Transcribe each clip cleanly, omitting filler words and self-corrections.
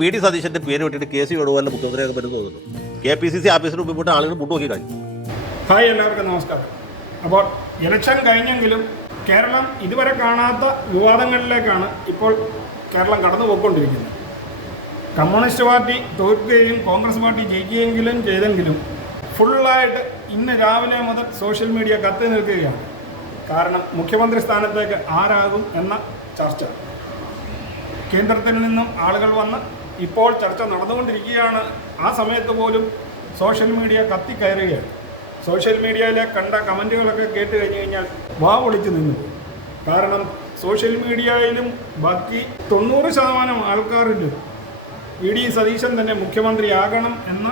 V D സതീശന്റെ പേര് വിട്ടിട്ട് കേസ് വേണുപോലെ മുഖ്യമന്ത്രിയൊക്കെ വരുന്നു തോന്നുന്നു. KPCC ആഫീസിന് മുമ്പിൽ പോയിട്ട് ആളുകൾ മുട്ടുനോക്കി കഴിഞ്ഞു. ഹായ്, എല്ലാവർക്കും നമസ്കാരം. അപ്പോൾ ഇലക്ഷൻ കഴിഞ്ഞെങ്കിലും കേരളം ഇതുവരെ കാണാത്ത വിവാദങ്ങളിലേക്കാണ് ഇപ്പോൾ കേരളം കടന്നു പോയിക്കൊണ്ടിരിക്കുന്നത്. കമ്മ്യൂണിസ്റ്റ് പാർട്ടി തോൽക്കുകയും കോൺഗ്രസ് പാർട്ടി ജയിക്കുകയെങ്കിലും ചെയ്തെങ്കിലും ഫുള്ളായിട്ട് ഇന്ന് രാവിലെ മുതൽ സോഷ്യൽ മീഡിയ കത്തി നിൽക്കുകയാണ്. കാരണം മുഖ്യമന്ത്രി സ്ഥാനത്തേക്ക് ആരാകും എന്ന ചർച്ച. കേന്ദ്രത്തിൽ നിന്നും ആളുകൾ വന്ന് ഇപ്പോൾ ചർച്ച നടന്നുകൊണ്ടിരിക്കുകയാണ്. ആ സമയത്ത് പോലും സോഷ്യൽ മീഡിയ കത്തിക്കയറുകയാണ്. സോഷ്യൽ മീഡിയയിലെ കണ്ട കമൻറ്റുകളൊക്കെ കേട്ട് കഴിഞ്ഞ് കഴിഞ്ഞാൽ വാ പൊളിച്ച് നിന്നു. കാരണം സോഷ്യൽ മീഡിയയിലും ബാക്കി 90% ആൾക്കാരിലും വി ഡി സതീശൻ തന്നെ മുഖ്യമന്ത്രിയാകണം എന്ന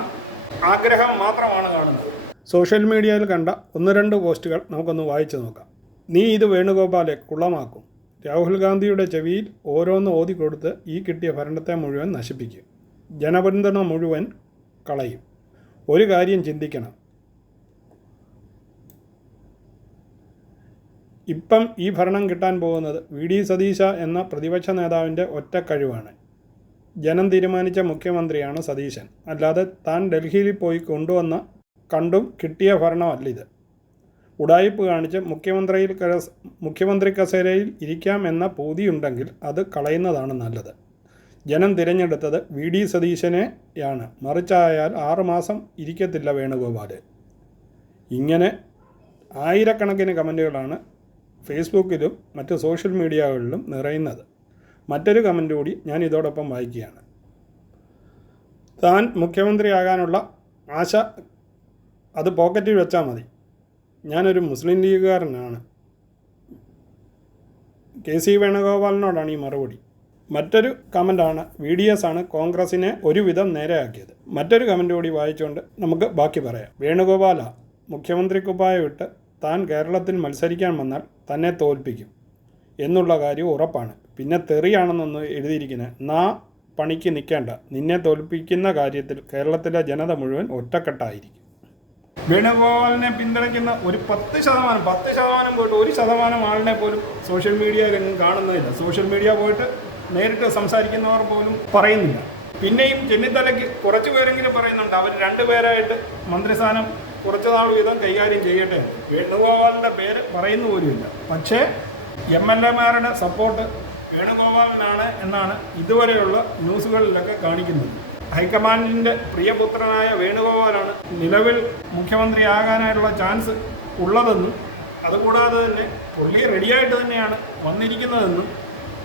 ആഗ്രഹം മാത്രമാണ് കാണുന്നത്. സോഷ്യൽ മീഡിയയിൽ കണ്ട 1-2 പോസ്റ്റുകൾ നമുക്കൊന്ന് വായിച്ചു നോക്കാം. നീ ഇത് വേണുഗോപാലെ കുളമാക്കും. രാഹുൽ ഗാന്ധിയുടെ ചെവിയിൽ ഓരോന്ന് ഓതിക്കൊടുത്ത് ഈ കിട്ടിയ ഭരണത്തെ മുഴുവൻ നശിപ്പിക്കും. ജനപിന്തുണ മുഴുവൻ കളയും. ഒരു കാര്യം ചിന്തിക്കണം, ഇപ്പം ഈ ഭരണം കിട്ടാൻ പോകുന്നത് വി ഡി സതീശ എന്ന പ്രതിപക്ഷ നേതാവിൻ്റെ ഒറ്റ കഴിവാണ്. ജനം തീരുമാനിച്ച മുഖ്യമന്ത്രിയാണ് സതീശൻ, അല്ലാതെ താൻ ഡൽഹിയിൽ പോയി കൊണ്ടുവന്ന കണ്ടും കിട്ടിയ ഭരണമല്ലിത്. ഉടായിപ്പ് കാണിച്ച് മുഖ്യമന്ത്രി കസേരയിൽ ഇരിക്കാം എന്ന പൂതിയുണ്ടെങ്കിൽ അത് കളയുന്നതാണ് നല്ലത്. ജനം തിരഞ്ഞെടുത്തത് വി ഡി സതീശനെയാണ്. മറിച്ചായാൽ 6 മാസം ഇരിക്കത്തില്ല വേണുഗോപാൽ. ഇങ്ങനെ ആയിരക്കണക്കിന് കമൻറ്റുകളാണ് ഫേസ്ബുക്കിലും മറ്റ് സോഷ്യൽ മീഡിയകളിലും നിറയുന്നത്. മറ്റൊരു കമൻറ്റ് കൂടി ഞാൻ ഇതോടൊപ്പം വായിക്കുകയാണ്. താൻ മുഖ്യമന്ത്രിയാകാനുള്ള ആശ അത് പോക്കറ്റിൽ വെച്ചാൽ മതി. ഞാനൊരു മുസ്ലിം ലീഗുകാരനാണ്. KC വേണുഗോപാലിനോടാണ് ഈ മറുപടി. മറ്റൊരു കമൻ്റാണ് VDS ആണ് കോൺഗ്രസിനെ ഒരുവിധം നേരെയാക്കിയത്. മറ്റൊരു കമൻറ്റ് കൂടി വായിച്ചുകൊണ്ട് നമുക്ക് ബാക്കി പറയാം. വേണുഗോപാല മുഖ്യമന്ത്രി കുപ്പായം ഇട്ട് താൻ കേരളത്തിൽ മത്സരിക്കാൻ വന്നാൽ തന്നെ തോൽപ്പിക്കും എന്നുള്ള കാര്യം ഉറപ്പാണ്. പിന്നെ തെറിയാണെന്നൊന്ന് എഴുതിയിരിക്കുന്നത്. നാ പണിക്ക് നിൽക്കേണ്ട, നിന്നെ തോൽപ്പിക്കുന്ന കാര്യത്തിൽ കേരളത്തിലെ ജനത മുഴുവൻ ഒറ്റക്കെട്ടായിരിക്കും. വേണുഗോപാലിനെ പിന്തുണയ്ക്കുന്ന ഒരു 10% പോയിട്ട് 1% ആളിനെ പോലും സോഷ്യൽ മീഡിയയിലെങ്ങും കാണുന്നതില്ല. സോഷ്യൽ മീഡിയ പോയിട്ട് നേരിട്ട് സംസാരിക്കുന്നവർ പോലും പറയുന്നില്ല. പിന്നെയും ചെന്നിത്തലയ്ക്ക് കുറച്ച് പേരെങ്കിലും പറയുന്നുണ്ട് അവർ 2 പേരായിട്ട് മന്ത്രിസ്ഥാനം കുറച്ച് നാൾ വീതം കൈകാര്യം ചെയ്യട്ടെ. വേണുഗോപാലിൻ്റെ പേര് പറയുന്ന പോലുമില്ല. പക്ഷേ MLA-മാരുടെ സപ്പോർട്ട് വേണുഗോപാലിനാണ് എന്നാണ് ഇതുവരെയുള്ള ന്യൂസുകളിലൊക്കെ കാണിക്കുന്നത്. ഹൈക്കമാൻഡിൻ്റെ പ്രിയപുത്രനായ വേണുഗോപാലാണ് നിലവിൽ മുഖ്യമന്ത്രിയാകാനായിട്ടുള്ള ചാൻസ് ഉള്ളതെന്നും അതുകൂടാതെ തന്നെ പുള്ളി റെഡിയായിട്ട് തന്നെയാണ് വന്നിരിക്കുന്നതെന്നും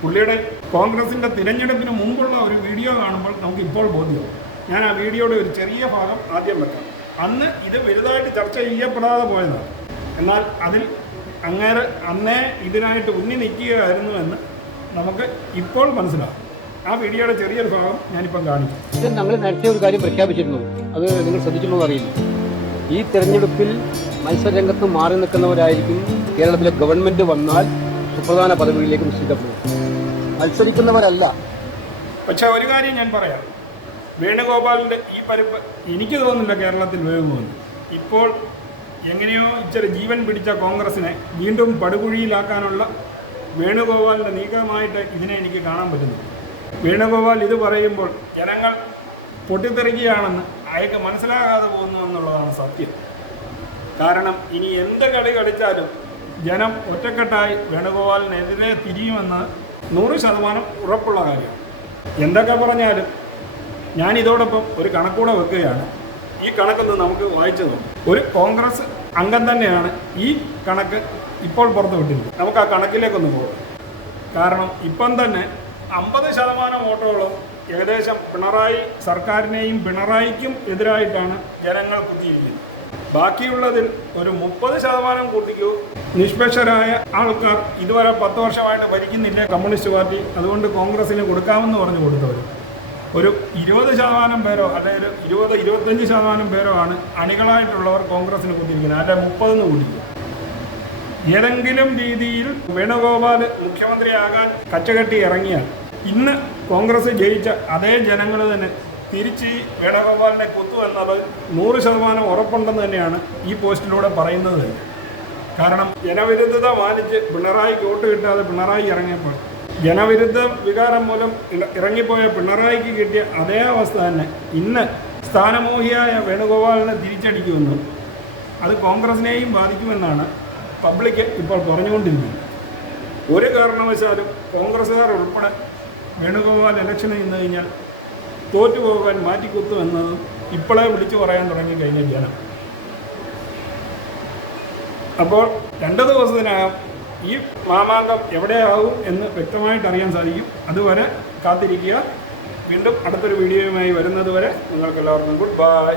പുള്ളിയുടെ കോൺഗ്രസിൻ്റെ തിരഞ്ഞെടുപ്പിന് മുമ്പുള്ള ഒരു വീഡിയോ കാണുമ്പോൾ നമുക്ക് ഇപ്പോൾ ബോധ്യമാവും. ഞാൻ ആ വീഡിയോയുടെ ഒരു ചെറിയ ഭാഗം ആദ്യം വെക്കാം. അന്ന് ഇത് വലുതായിട്ട് ചർച്ച ചെയ്യപ്പെടാതെ പോയതാണ്. എന്നാൽ അതിൽ അന്നേ ഇതിനായിട്ട് ഉന്നി നിൽക്കുകയായിരുന്നുവെന്ന് നമുക്ക് ഇപ്പോൾ മനസ്സിലാകും. ആ വീഡിയോയുടെ ചെറിയൊരു ഭാഗം ഞാനിപ്പം കാണിക്കും. ഞങ്ങൾ നേരത്തെ ഒരു കാര്യം പ്രഖ്യാപിച്ചിരുന്നു, അത് നിങ്ങൾ ശ്രദ്ധിച്ചിട്ടുണ്ടോ അറിയില്ല. ഈ തെരഞ്ഞെടുപ്പിൽ മത്സരരംഗത്ത് മാറി നിൽക്കുന്നവരായിരിക്കും കേരളത്തിലെ ഗവൺമെൻറ് വന്നാൽ സുപ്രധാന പദവികളിലേക്ക് നിശ്ചയിക്കപ്പെടും. മത്സരിക്കുന്നവരല്ല. പക്ഷേ ഒരു കാര്യം ഞാൻ പറയാം, വേണുഗോപാലിൻ്റെ ഈ പരിപ്പ് എനിക്ക് തോന്നുന്നില്ല കേരളത്തിൽ വേകുമെന്ന്. ഇപ്പോൾ എങ്ങനെയോ ഇച്ചിരി ജീവൻ പിടിച്ച കോൺഗ്രസിനെ വീണ്ടും പടുകുഴിയിലാക്കാനുള്ള വേണുഗോപാലിൻ്റെ നീക്കമായിട്ട് ഇതിനെ എനിക്ക് കാണാൻ പറ്റുന്നു. വേണുഗോപാൽ ഇത് പറയുമ്പോൾ ജനങ്ങൾ പൊട്ടിത്തെറിക്കുകയാണെന്ന് അയാൾക്ക് മനസ്സിലാകാതെ പോകുന്നു എന്നുള്ളതാണ് സത്യം. കാരണം ഇനി എന്ത് കളി കളിച്ചാലും ജനം ഒറ്റക്കെട്ടായി വേണുഗോപാലിനെതിരെ തിരിയുമെന്ന് 100% ഉറപ്പുള്ള കാര്യമാണ്. എന്തൊക്കെ പറഞ്ഞാലും ഞാൻ ഇതോടൊപ്പം ഒരു കണക്കൂടെ വെക്കുകയാണ്. ഈ കണക്കൊന്ന് നമുക്ക് വായിച്ചു നോക്കാം. ഒരു കോൺഗ്രസ് അംഗം തന്നെയാണ് ഈ കണക്ക് ഇപ്പോൾ പുറത്തു വിട്ടിരിക്കുന്നത്. നമുക്ക് ആ കണക്കിലേക്കൊന്ന് പോകാം. കാരണം ഇപ്പം തന്നെ 50% വോട്ടോളം ഏകദേശം പിണറായി സർക്കാരിനെയും പിണറായിക്കും എതിരായിട്ടാണ് ജനങ്ങൾ കുത്തിയിരിക്കുന്നത്. ബാക്കിയുള്ളതിൽ ഒരു 30% കൂട്ടിക്കോ നിഷ്പക്ഷരായ ആൾക്കാർ ഇതുവരെ 10 വർഷമായിട്ട് ഭരിക്കുന്നില്ല കമ്മ്യൂണിസ്റ്റ് പാർട്ടി, അതുകൊണ്ട് കോൺഗ്രസിന് കൊടുക്കാമെന്ന് പറഞ്ഞു കൊടുത്തവർ ഒരു 20% പേരോ അല്ലെങ്കിൽ 20-25% പേരോ ആണ് അണികളായിട്ടുള്ളവർ കോൺഗ്രസിന് കുത്തിയിരിക്കുന്നത്. അല്ല 30 കൂട്ടിക്കോ. ഏതെങ്കിലും രീതിയിൽ വേണുഗോപാൽ മുഖ്യമന്ത്രിയാകാൻ കച്ചകെട്ടി ഇറങ്ങിയാൽ ഇന്ന് കോൺഗ്രസ് ജയിച്ച അതേ ജനങ്ങൾ തന്നെ തിരിച്ച് വേണുഗോപാലിനെ കുത്തുമെന്നത് 100% ഉറപ്പുണ്ടെന്ന് തന്നെയാണ് ഈ പോസ്റ്റിലൂടെ പറയുന്നത്. കാരണം ജനവിരുദ്ധത മാനിച്ച് പിണറായിക്ക് വോട്ട് കിട്ടാതെ പിണറായി ഇറങ്ങിയപ്പോൾ ജനവിരുദ്ധ വികാരം മൂലം ഇറങ്ങിപ്പോയ പിണറായിക്ക് കിട്ടിയ അതേ അവസ്ഥ തന്നെ ഇന്ന് സ്ഥാനമോഹിയായ വേണുഗോപാലിനെ തിരിച്ചടിക്കുമെന്നും അത് കോൺഗ്രസിനെയും ബാധിക്കുമെന്നാണ് പബ്ലിക് ഇപ്പോൾ പറഞ്ഞുകൊണ്ടിരിക്കുന്നത്. ഒരു കാരണവശാലും കോൺഗ്രസ്സുകാർ ഉൾപ്പെടെ വേണുഗോപാൽ ഇലക്ഷന് നിന്ന് കഴിഞ്ഞാൽ തോറ്റുപോകാൻ മാറ്റിക്കുത്തുമെന്നതും ഇപ്പോഴേ വിളിച്ചു പറയാൻ തുടങ്ങിക്കഴിഞ്ഞ ജനം. അപ്പോൾ 2 ദിവസത്തിനകം ഈ മാമാങ്കം എവിടെയാവും എന്ന് വ്യക്തമായിട്ട് അറിയാൻ സാധിക്കും. അതുവരെ കാത്തിരിക്കുക. വീണ്ടും അടുത്തൊരു വീഡിയോയുമായി വരുന്നത് വരെ നിങ്ങൾക്കെല്ലാവർക്കും ഗുഡ് ബൈ.